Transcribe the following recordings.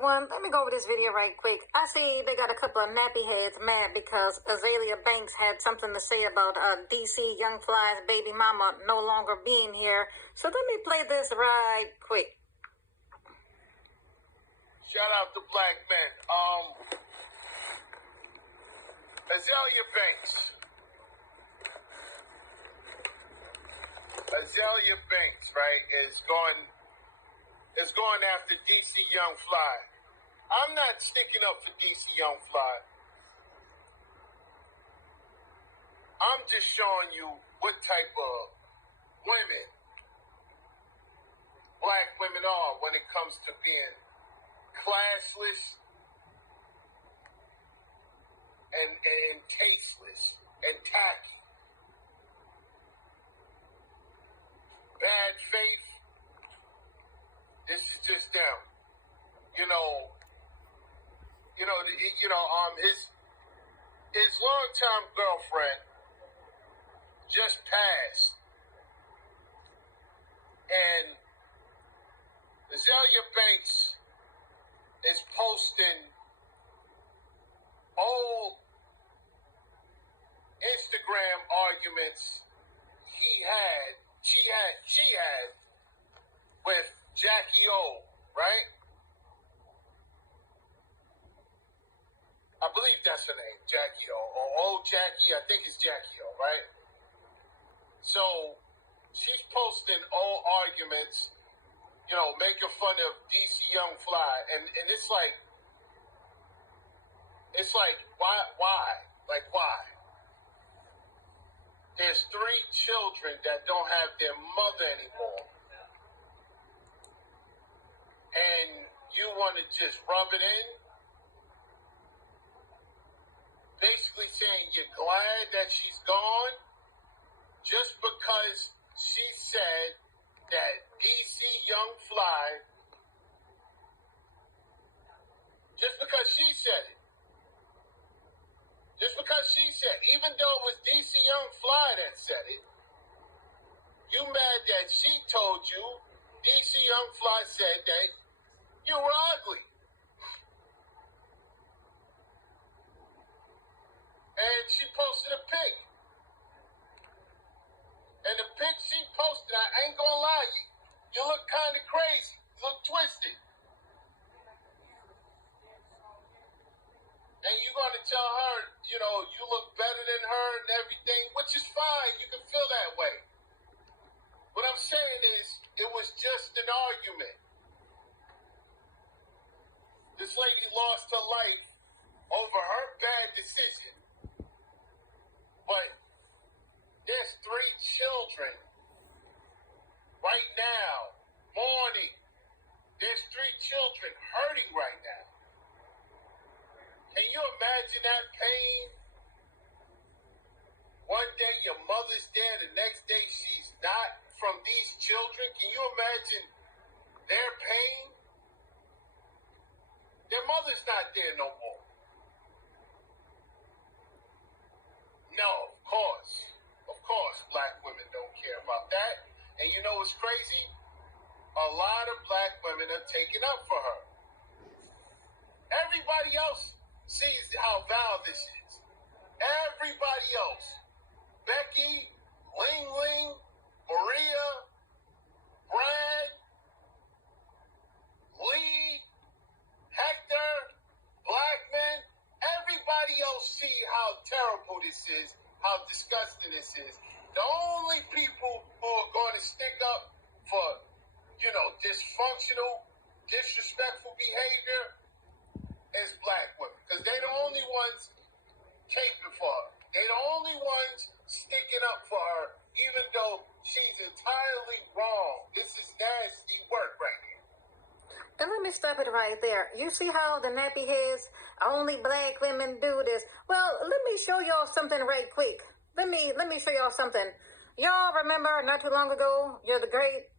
everyone. Let me go over this video right quick. I see they got a couple of nappy heads mad because Azalea Banks had something to say about DC Young Fly's baby mama no longer being here. So let me play this right quick. Shout out to black men. Azalea Banks. Azalea Banks, right, is going after DC Young Fly. I'm not sticking up for DC Young Fly. I'm just showing you what type of women black women are when it comes to being classless and tasteless and tacky. Bad faith. This is just them. His longtime girlfriend just passed, and Azalea Banks is posting old Instagram arguments she had with Jac O, right? I believe that's her name, Jac O, or old Jackie. I think it's Jac O, right? So she's posting old arguments, making fun of DC Young Fly, and it's like why? Like, why? There's 3 children that don't have their mother anymore, and you want to just rub it in, basically saying you're glad that she's gone just because she said that DC Young Fly, just because she said it. Just because she said, even though it was DC Young Fly that said it, you mad that she told you DC Young Fly said that you were ugly. And she posted a pic. And the pic she posted, I ain't gonna lie, you look kind of crazy. You look twisted. And you're going to tell her, you look better than her and everything, which is fine. You can feel that way. What I'm saying is, it was just an argument. This lady lost her life over her bad decision. But there's 3 children right now, mourning. There's 3 children hurting right now. Can you imagine that pain? One day your mother's there, the next day she's not, from these children. Can you imagine their pain? Their mother's not there no more. No, of course, black women don't care about that. And you know what's crazy? A lot of black women are taking up for her. Everybody else sees how vile this is. Everybody else. Becky, Ling Ling, Maria, Brad, Lee, Hector, Blackman, everybody else see how terrible this is, how disgusting this is. The only people who are going to stick up for, dysfunctional, disrespectful behavior is black women. Because they're the only ones caping for her. They're the only ones sticking up for her, even though she's entirely wrong. This is nasty work right here. And let me stop it right there. You see how the nappy heads, only black women do this? Well, let me show y'all something right quick. Let me show y'all something. Y'all remember not too long ago, the great,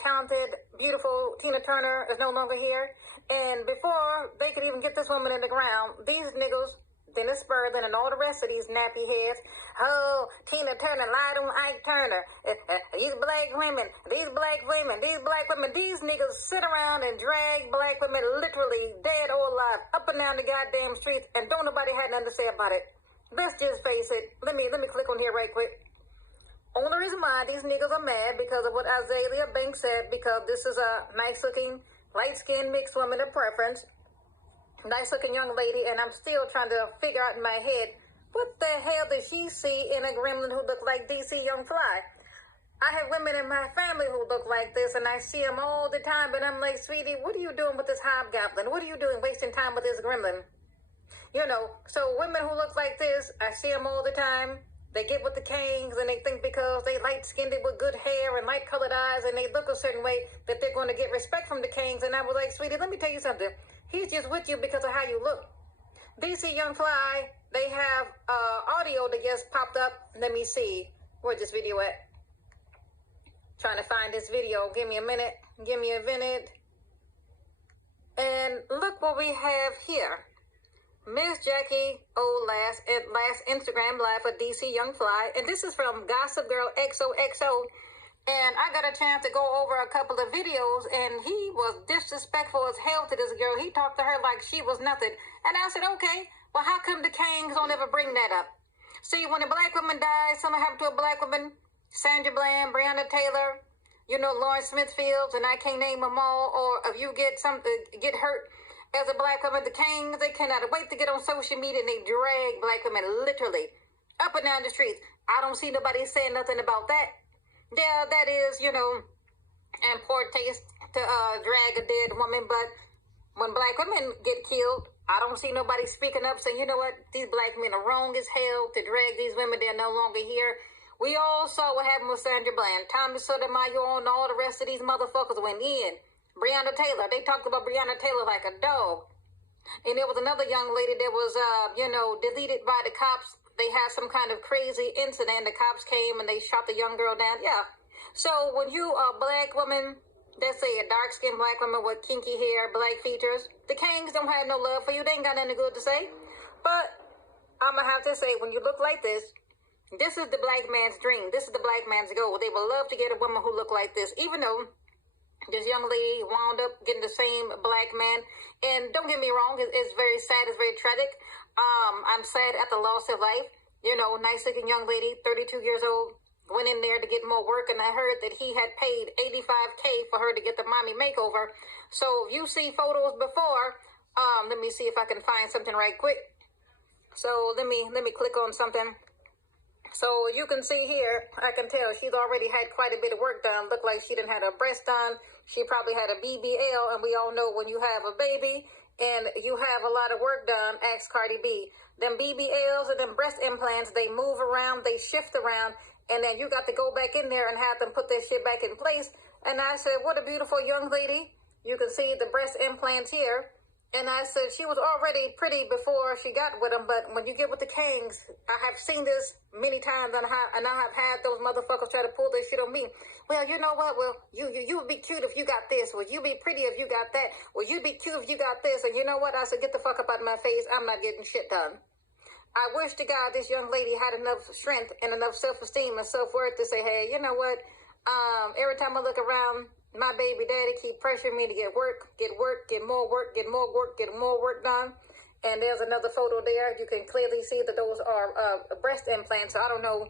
talented, beautiful Tina Turner is no longer here. And before they could even get this woman in the ground, these niggas, Dennis Spurlin, and all the rest of these nappy heads. Oh, Tina Turner lied on Ike Turner. These black women, these niggas sit around and drag black women literally dead or alive up and down the goddamn streets, and don't nobody have nothing to say about it. Let's just face it. Let me click on here right quick. Only reason why these niggas are mad because of what Azalea Banks said, because this is a nice-looking, light-skinned mixed woman of preference. Nice-looking young lady, and I'm still trying to figure out in my head, what the hell did she see in a gremlin who looked like DC Young Fly? I have women in my family who look like this, and I see them all the time, but I'm like, sweetie, what are you doing with this hobgoblin? What are you doing wasting time with this gremlin? You know, so women who look like this, I see them all the time. They get with the kings, and they think because they light-skinned with good hair and light-colored eyes, and they look a certain way, that they're going to get respect from the kings. And I was like, sweetie, let me tell you something. He's just with you because of how you look. DC Young Fly, they have audio that just popped up. Let me see. Where's this video at? Trying to find this video. Give me a minute. And look what we have here. Miss Jac O last Instagram live for DC Young Fly. And this is from Gossip Girl XOXO. And I got a chance to go over a couple of videos, and he was disrespectful as hell to this girl. He talked to her like she was nothing. And I said, okay, well, how come the Kangs don't ever bring that up? See, when a black woman dies, something happened to a black woman, Sandra Bland, Breonna Taylor, you know, Lawrence Smithfields, and I can't name them all, or if you get hurt as a black woman, the Kangs, they cannot wait to get on social media, and they drag black women literally up and down the streets. I don't see nobody saying nothing about that. Yeah, that is, you know, in poor taste to drag a dead woman, but when black women get killed, I don't see nobody speaking up saying, you know what, these black men are wrong as hell to drag these women. They're no longer here. We all saw what happened with Sandra Bland. Tommy Sotomayor and all the rest of these motherfuckers went in. Breonna Taylor, they talked about Breonna Taylor like a dog. And there was another young lady that was, deleted by the cops. They had some kind of crazy incident. The cops came and they shot the young girl down. Yeah. So when you are a black woman, let's say a dark-skinned black woman with kinky hair, black features, the Kangs don't have no love for you. They ain't got nothing good to say. But I'm going to have to say, when you look like this is the black man's dream. This is the black man's goal. They would love to get a woman who look like this, even though this young lady wound up getting the same black man. And don't get me wrong, it's very sad. It's very tragic. I'm sad at the loss of life. You know, nice-looking young lady, 32 years old, went in there to get more work, and I heard that he had paid $85K for her to get the mommy makeover. So if you see photos before, let me see if I can find something right quick. So let me click on something. So you can see here, I can tell she's already had quite a bit of work done. Looked like she didn't have her breast done. She probably had a BBL, and we all know when you have a baby and you have a lot of work done, ask Cardi B. Them BBLs and them breast implants, they move around, they shift around, and then you got to go back in there and have them put that shit back in place. And I said, what a beautiful young lady. You can see the breast implants here. And I said, she was already pretty before she got with them, but when you get with the Kangs, I have seen this many times, and I have had those motherfuckers try to pull this shit on me. Well, you know what? Well, you would be cute if you got this. Well, you be pretty if you got that. Well, you be cute if you got this. And you know what? I said, get the fuck up out of my face. I'm not getting shit done. I wish to God this young lady had enough strength and enough self-esteem and self-worth to say, hey, you know what? Every time I look around, my baby daddy keep pressuring me to get more work done. And there's another photo there. You can clearly see that those are breast implants. So I don't know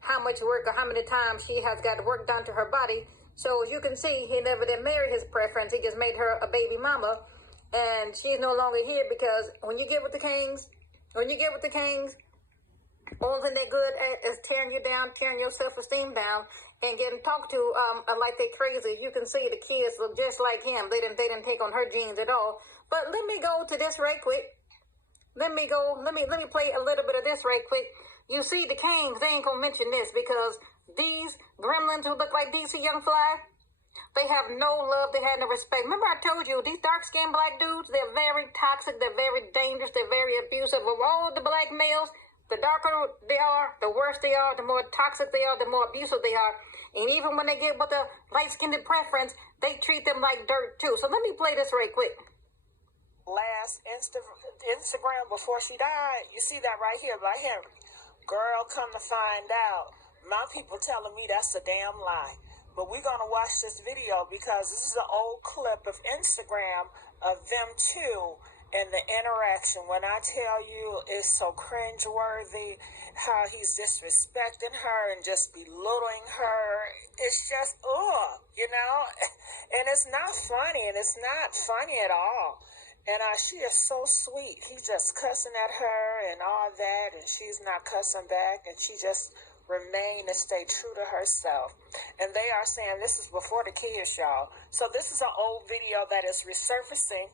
how much work or how many times she has got work done to her body. So as you can see, he never did marry his preference. He just made her a baby mama. And she's no longer here because when you get with the Kangs, only thing they're good at is tearing you down, tearing your self-esteem down, and getting talked to like they're crazy. You can see the kids look just like him. They didn't take on her genes at all. But let me go to this right quick. Let me play a little bit of this right quick. You see the Kangs, they ain't gonna mention this because these gremlins who look like DC Young Fly, they have no love, they have no respect. Remember I told you, these dark-skinned black dudes, they're very toxic, they're very dangerous, they're very abusive. Of all the black males, the darker they are, the worse they are, the more toxic they are, the more abusive they are. And even when they get with a light-skinned preference, they treat them like dirt too. So let me play this right quick. last Instagram before she died. You see that right here by Henry. Girl, come to find out, my people telling me that's a damn lie. But we're going to watch this video because this is an old clip of Instagram of them two and the interaction. When I tell you it's so cringeworthy, how he's disrespecting her and just belittling her. It's just, you know? And it's not funny, and it's not funny at all. And she is so sweet. He's just cussing at her and all that, and she's not cussing back, and she just remain and stay true to herself. And they are saying this is before the kids, y'all. So this is an old video that is resurfacing.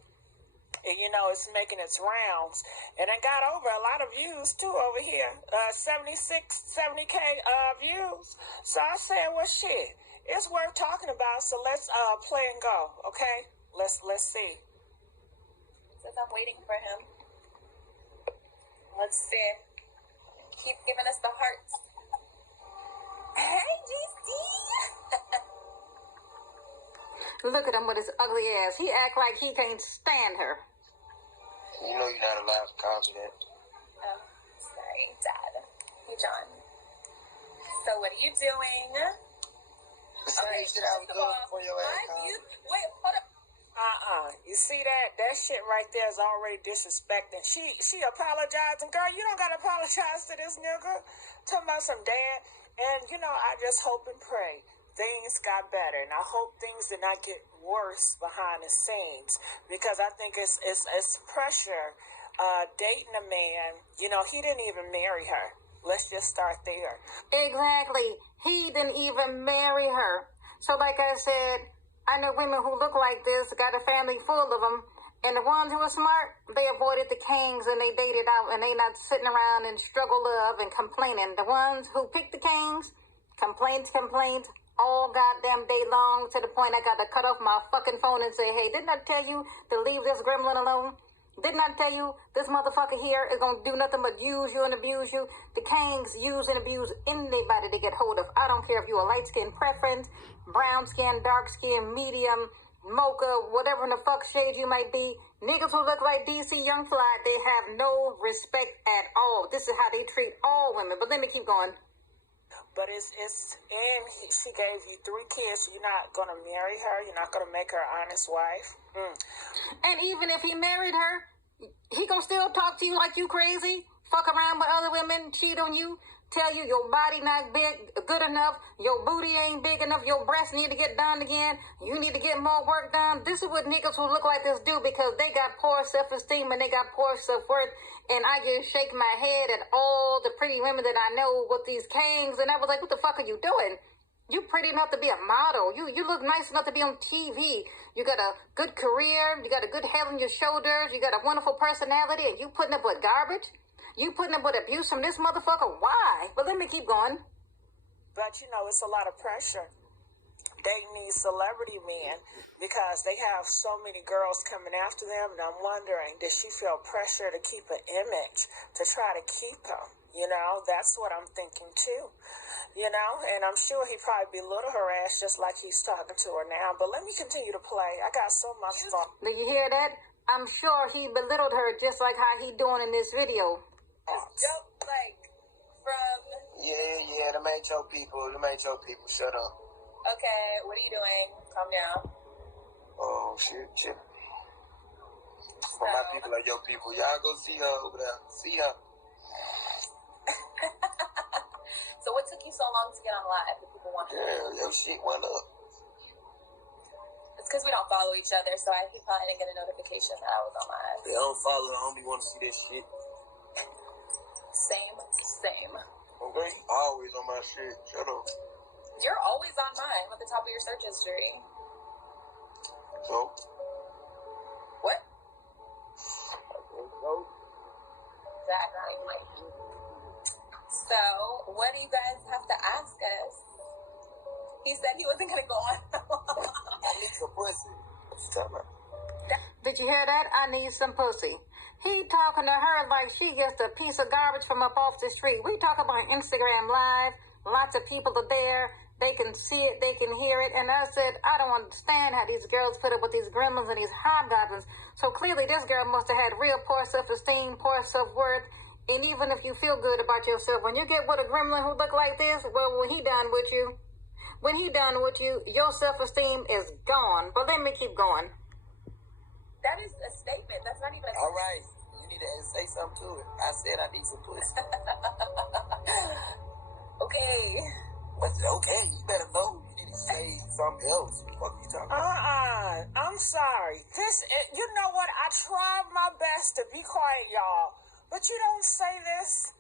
And, you know, it's making its rounds. And it got over a lot of views, too, over here. 70K views. So I said, well, shit, it's worth talking about. So let's play and go, okay? Let's see. Says I'm waiting for him. Let's see. Keep giving us the hearts. Hey, GC! Look at him with his ugly ass. He act like he can't stand her. You know you're not allowed to call me that. Oh, sorry, Dad. Hey, John. So what are you doing? The same shit I was doing before your ass called. Wait, hold up. You see that? That shit right there is already disrespecting. She apologizing. Girl, you don't gotta apologize to this nigga. Talking about some dad. And, you know, I just hope and pray things got better. And I hope things did not get worse behind the scenes. Because I think it's pressure dating a man. You know, he didn't even marry her. Let's just start there. Exactly. He didn't even marry her. So like I said, I know women who look like this, got a family full of them, and the ones who are smart, they avoided the kings and they dated out, and they not sitting around and struggle love and complaining. The ones who picked the kings, complained all goddamn day long, to the point I got to cut off my fucking phone and say, hey, didn't I tell you to leave this gremlin alone? Didn't I tell you this motherfucker here is going to do nothing but use you and abuse you? The kings use and abuse anybody they get hold of. I don't care if you're a light skin preference, brown skin, dark skin, medium, mocha, whatever in the fuck shade you might be. Niggas who look like DC Young Fly, they have no respect at all. This is how they treat all women. But let me keep going. But and she gave you 3 kids. You're not going to marry her. You're not going to make her an honest wife. And even if he married her, he gonna still talk to you like you crazy, fuck around with other women, cheat on you, tell you your body not good enough, your booty ain't big enough, your breasts need to get done again, you need to get more work done. This is what niggas who look like this do, because they got poor self-esteem and they got poor self-worth. And I just shake my head at all the pretty women that I know with these kings, and I was like, what the fuck are you doing? You pretty enough to be a model. You look nice enough to be on TV. You got a good career. You got a good head on your shoulders. You got a wonderful personality. And you putting up with garbage? You putting up with abuse from this motherfucker? Why? But let me keep going. But, you know, it's a lot of pressure dating these celebrity men because they have so many girls coming after them. And I'm wondering, does she feel pressure to keep an image to try to keep him? You know, that's what I'm thinking too. You know, and I'm sure he probably belittled her ass just like he's talking to her now. But let me continue to play. I got so much thought. Do you hear that? I'm sure he belittled her just like how he doing in this video. It's dope, like, from... Yeah, them ain't your people. Shut up. Okay, what are you doing? Calm down. Oh, shit. For my people are your people. Y'all go see her over there. See her. So what took you so long to get on live if people want to? Girl, your shit went up. It's because we don't follow each other, so he probably didn't get a notification that I was on live. They don't follow. I don't be want to see that shit. Same. Okay, always on my shit. Shut up. You're always on mine at the top of your search history. So? What? So? Exactly. So, what do you guys have to ask us? He said he wasn't going to go on. I need some pussy. What you talking about? Did you hear that? I need some pussy. He talking to her like she gets a piece of garbage from up off the street. We talk about Instagram Live. Lots of people are there. they can see it, they can hear it. And I said, I don't understand how these girls put up with these gremlins and these hobgoblins. So clearly this girl must have had real poor self-esteem, poor self-worth. And even if you feel good about yourself, when you get with a gremlin who look like this, well, when he done with you, your self-esteem is gone. But let me keep going. That is a statement. That's not even a All right. You need to say something to it. I said I need some pussy. Okay. What's okay? You better know. You need to say something else. What are you talking about? I'm sorry. You know what? I tried my best to be quiet, y'all. But you don't say this.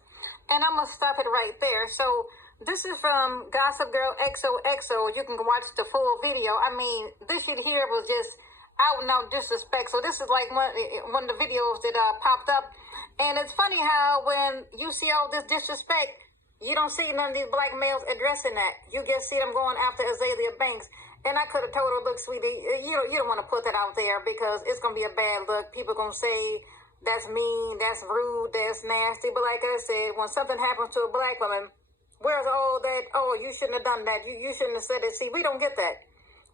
And I'm going to stop it right there. So this is from Gossip Girl XOXO. You can watch the full video. I mean, this shit here was just out and out disrespect. So this is like one of the videos that popped up. And it's funny how when you see all this disrespect, you don't see none of these black males addressing that. You just see them going after Azalea Banks. And I could have told her, look, sweetie, you don't want to put that out there because it's going to be a bad look. People going to say that's mean, that's rude, that's nasty. But like I said, when something happens to a black woman, where's all that, oh, you shouldn't have done that. You shouldn't have said it. See, we don't get that.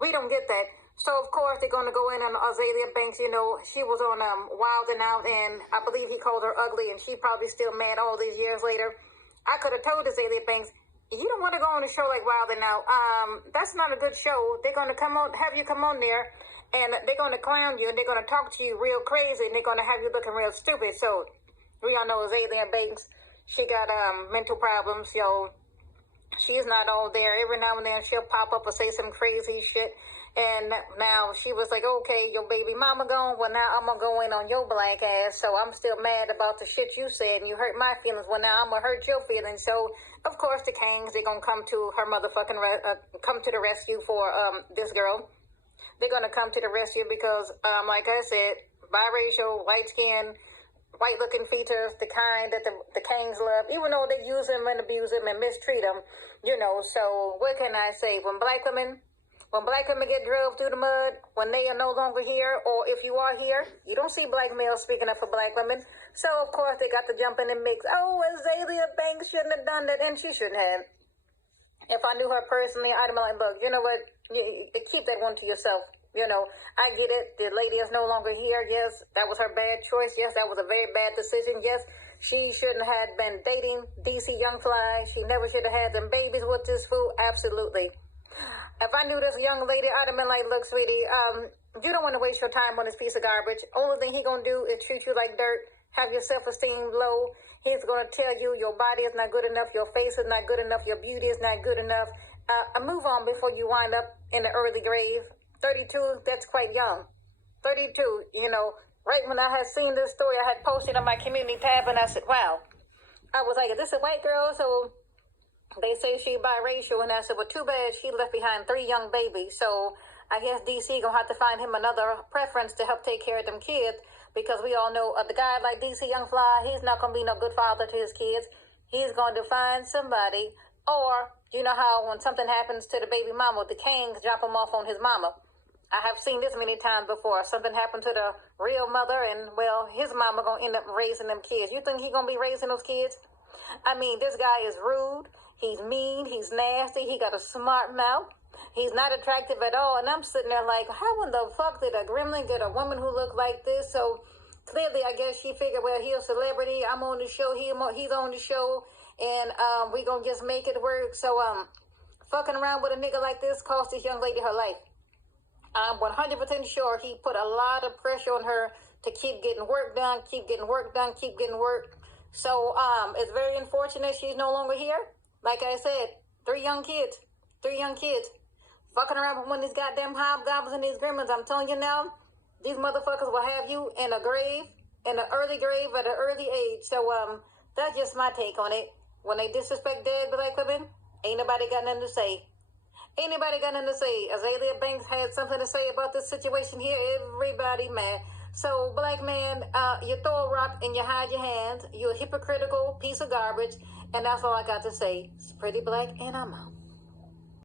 We don't get that. So, of course, they're going to go in on Azalea Banks. You know, she was on Wild and Out, and I believe he called her ugly, and she probably still mad all these years later. I could have told Azalea Banks, you don't want to go on a show like Wild and Out. That's not a good show. They're going to have you come on there, and they're going to clown you, and they're going to talk to you real crazy, and they're going to have you looking real stupid. So, we all know Azalea Banks, she got mental problems, yo. She's not all there. Every now and then she'll pop up and say some crazy shit. And now she was like, okay, your baby mama gone. Well, now I'm going to go in on your black ass. So I'm still mad about the shit you said. And you hurt my feelings. Well, now I'm going to hurt your feelings. So, of course, the Kangs, they're going to come to her motherfucking, come to the rescue for this girl. They're going to come to the rescue because, like I said, biracial, white-skinned, white-looking features, the kind that the Kangs love, even though they use them and abuse them and mistreat them, you know. So what can I say? When black women get drove through the mud, when they are no longer here, or if you are here, you don't see black males speaking up for black women. So, of course, they got to jump in the mix. Oh, Azalea Banks shouldn't have done that, and she shouldn't have. If I knew her personally, I'd have been like, look, you know what? Keep that one to yourself. You know, I get it. The lady is no longer here. Yes, that was her bad choice. Yes, that was a very bad decision. Yes, she shouldn't have been dating DC Young Fly. She never should have had them babies with this fool. Absolutely. If I knew this young lady, I'd have been like, look, sweetie, you don't want to waste your time on this piece of garbage. Only thing he going to do is treat you like dirt, have your self-esteem low. He's going to tell you your body is not good enough, your face is not good enough, your beauty is not good enough. Move on before you wind up in the early grave. 32, that's quite young. 32, you know, right when I had seen this story, I had posted on my community tab, and I said, wow. I was like, is this a white girl? So they say she biracial, and I said, well, too bad she left behind 3 young babies. So I guess DC gonna have to find him another preference to help take care of them kids, because we all know the guy like DC Young Fly, he's not gonna be no good father to his kids. He's going to find somebody, or you know how when something happens to the baby mama, the Kangs drop him off on his mama. I have seen this many times before. Something happened to the real mother, and well, his mama gonna end up raising them kids. You think he gonna be raising those kids? I mean, this guy is rude. He's mean. He's nasty. He got a smart mouth. He's not attractive at all. And I'm sitting there like, how in the fuck did a gremlin get a woman who looked like this? So clearly, I guess she figured, well, he's a celebrity. I'm on the show. He's on the show, and we gonna just make it work. So fucking around with a nigga like this cost this young lady her life. I'm 100% sure he put a lot of pressure on her to keep getting work done, keep getting work done, keep getting work. So it's very unfortunate she's no longer here. Like I said, 3 young kids. Fucking around with one of these goddamn hobgoblins and these gremlins. I'm telling you now, these motherfuckers will have you in a grave, in an early grave at an early age. So that's just my take on it. When they disrespect dead black women, ain't nobody got nothing to say. Azalea Banks had something to say about this situation here. Everybody mad. So, black man, you throw a rock and you hide your hands. You're a hypocritical piece of garbage. And that's all I got to say. It's Pretty Black, and I'm out.